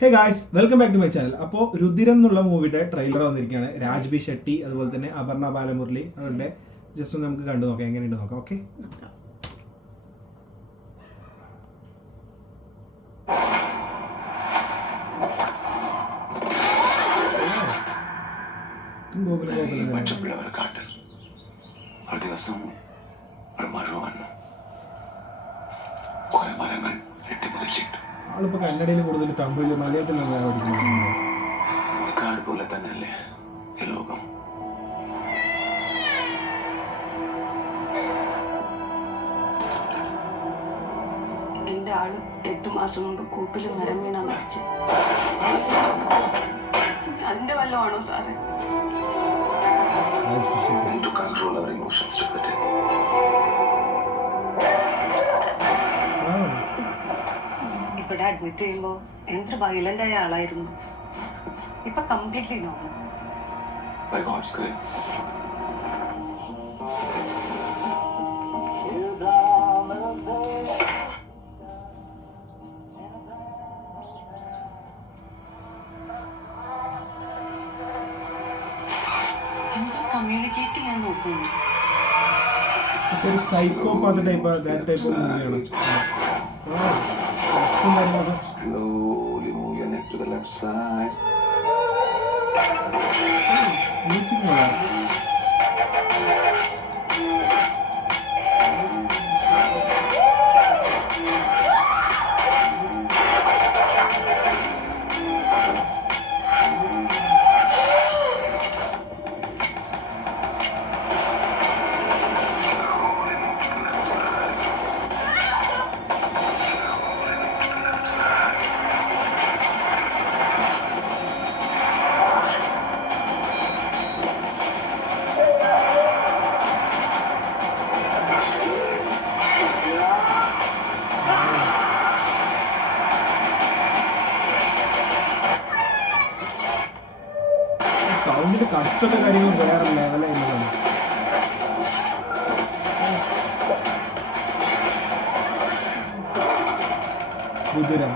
Hey guys, welcome back to my channel. അപ്പോൾ രുദ്രം എന്നുള്ള മൂവിയുടെ ട്രെയിലർ വന്നിരിക്കുകയാണ്. രാജ്ബി ഷെട്ടി അതുപോലെ തന്നെ അപർണ ബാലമുരളി അവരുടെ ജസ്റ്റ് ഒന്ന് നമുക്ക് കണ്ടു നോക്കാം, എങ്ങനെയുണ്ട് നോക്കാം. ഓക്കെ, ആളിപ്പോ കന്നഡയിൽ കൂടുതൽ തമിഴിൽ മലയാളത്തിലാണ് കാട് പോലെ തന്നെയല്ലേ ഈ ലോകം. എന്റെ ആള് 8 മാസം മുമ്പ് കൂപ്പില് മരം വീണ മരിച്ചു. എന്റെ വല്ലതാണോ സാറേ? To control our emotions to better. ഇവിടെ അഡ്മിറ്റ് ചെയ്യുമ്പോ എന്ത് വയലന്റ് ആയ ആളായിരുന്നു. ഇപ്പൊ completely normal. By God's grace. എന്തോ കമ്മ്യൂണിക്കേറ്റ് ചെയ്യാൻ നോക്കുന്നു. ഒരു സൈക്കോപാത്ത് ടൈപ്പ് മൂവിയാണ്. Slowly move your neck to the left side. സൗണ്ടിന്റെ കട്സൊക്കെ കാര്യങ്ങൾ വേറെ ലെവലായിരുന്നതാണ്. രുദ്രം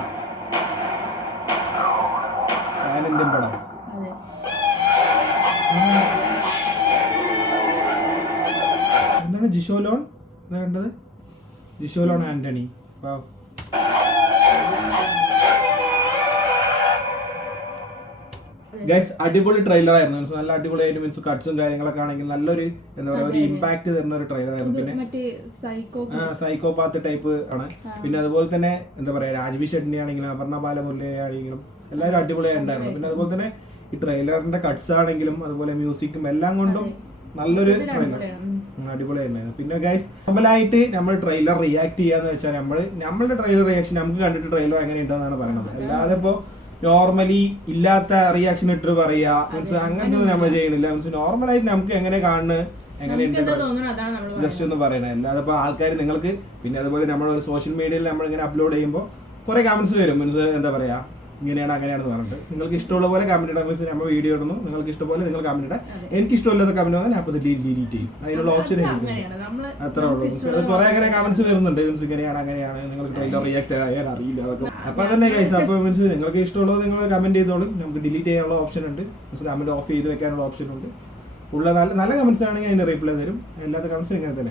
ആനന്ദൻ പടം. എന്താണ് ജിഷോലോൺ എന്താ കണ്ടത്? ജിഷോലോൺ ആന്റണി. വാവ്. ഗൈസ്, അടിപൊളി ട്രെയിലർ ആയിരുന്നു. നല്ല അടിപൊളിയായിട്ട് മീൻസ് കട്ട്സും കാര്യങ്ങളൊക്കെ ആണെങ്കിൽ നല്ലൊരു എന്താ പറയുക ഒരു ഇമ്പാക്ട് തരുന്ന ഒരു ട്രെയിലർ ആയിരുന്നു. പിന്നെ സൈക്കോപാത്ത് ടൈപ്പ് ആണ്. പിന്നെ അതുപോലെ തന്നെ എന്താ പറയാ രാജ്ബി ഷെട്ടി ആണെങ്കിലും അപർണ ബാലമുരളി ആണെങ്കിലും എല്ലാവരും അടിപൊളിയായിട്ടുണ്ടായിരുന്നു. പിന്നെ അതുപോലെ തന്നെ ഈ ട്രെയിലറിന്റെ കട്ട്സ് ആണെങ്കിലും അതുപോലെ മ്യൂസിക്കും എല്ലാം കൊണ്ടും നല്ലൊരു ട്രെയിലർ അടിപൊളിയായിട്ടുണ്ടായിരുന്നു. പിന്നെ ഗൈസ്, നോർമലായിട്ട് നമ്മൾ ട്രെയിലർ റിയാക്ട് ചെയ്യാന്ന് വെച്ചാൽ നമ്മളുടെ ട്രെയിലർ റിയാക്ഷൻ നമുക്ക് കണ്ടിട്ട് ട്രെയിലർ എങ്ങനെ ഉണ്ടെന്നാണ് പറയുന്നത്. അല്ലാതെ ഇപ്പോ നോർമലി ഇല്ലാത്ത റിയാക്ഷൻ ഇട്ട് പറയാ മീൻസ് അങ്ങനത്തെ ഒന്നും നമ്മൾ ചെയ്യണില്ല. മീൻസ് നോർമലായിട്ട് നമുക്ക് എങ്ങനെ കാണുന്നത് എങ്ങനെയുണ്ട് ജസ്റ്റ് ഒന്ന് പറയണേ. അല്ലാതെ ഇപ്പൊ ആൾക്കാർ നിങ്ങൾക്ക് പിന്നെ അതുപോലെ നമ്മളൊരു സോഷ്യൽ മീഡിയയിൽ നമ്മളിങ്ങനെ അപ്ലോഡ് ചെയ്യുമ്പോൾ കുറെ കമന്റ്സ് വരും. മീൻസ് എന്താ പറയാ ഇങ്ങനെയാണ് അങ്ങനെയാണെന്ന് പറഞ്ഞിട്ട് നിങ്ങൾക്ക് ഇഷ്ടമുള്ള പോലെ കമന്റ് ഇടാൻ. മീൻസ് നമ്മൾ വീഡിയോ ഇടുന്നു, നിങ്ങൾക്ക് ഇഷ്ടപോലെ നിങ്ങൾ കമന്റ് ഇടാം. എനിക്ക് ഇഷ്ടമില്ലാത്ത കമന്റ് വന്നാൽ അപ്പോൾ ഡിലീറ്റ് ചെയ്യും. അതിനുള്ള ഓപ്ഷൻ അത്രേ ഉള്ളൂ. മീൻസ് കുറെ അങ്ങനെ കമന്റ്സ് വരുന്നുണ്ട്. മീൻസ് ഇങ്ങനെയാണ് അങ്ങനെയാണ് നിങ്ങൾക്ക് ട്രെയിലർ റിയാക്ട് ചെയ്യാൻ അറിയില്ല അതൊക്കെ. അപ്പൊ തന്നെ ഗൈസ്, അപ്പോൾ മീൻസ് നിങ്ങൾക്ക് ഇഷ്ടമുള്ളത് നിങ്ങൾ കമന്റ് ചെയ്തോളും. നമുക്ക് ഡിലീറ്റ് ചെയ്യാനുള്ള ഓപ്ഷൻ ഉണ്ട്. മീൻസ് കമന്റ് ഓഫ് ചെയ്ത് വെക്കാനുള്ള ഓപ്ഷൻ ഉണ്ട്. ഉള്ള നല്ല കമന്റ്സ് ആണെങ്കിൽ അതിന്റെ റീപ്ലൈ തരും. അല്ലാത്ത കമന്റ്സ് ഇങ്ങനെ തന്നെ.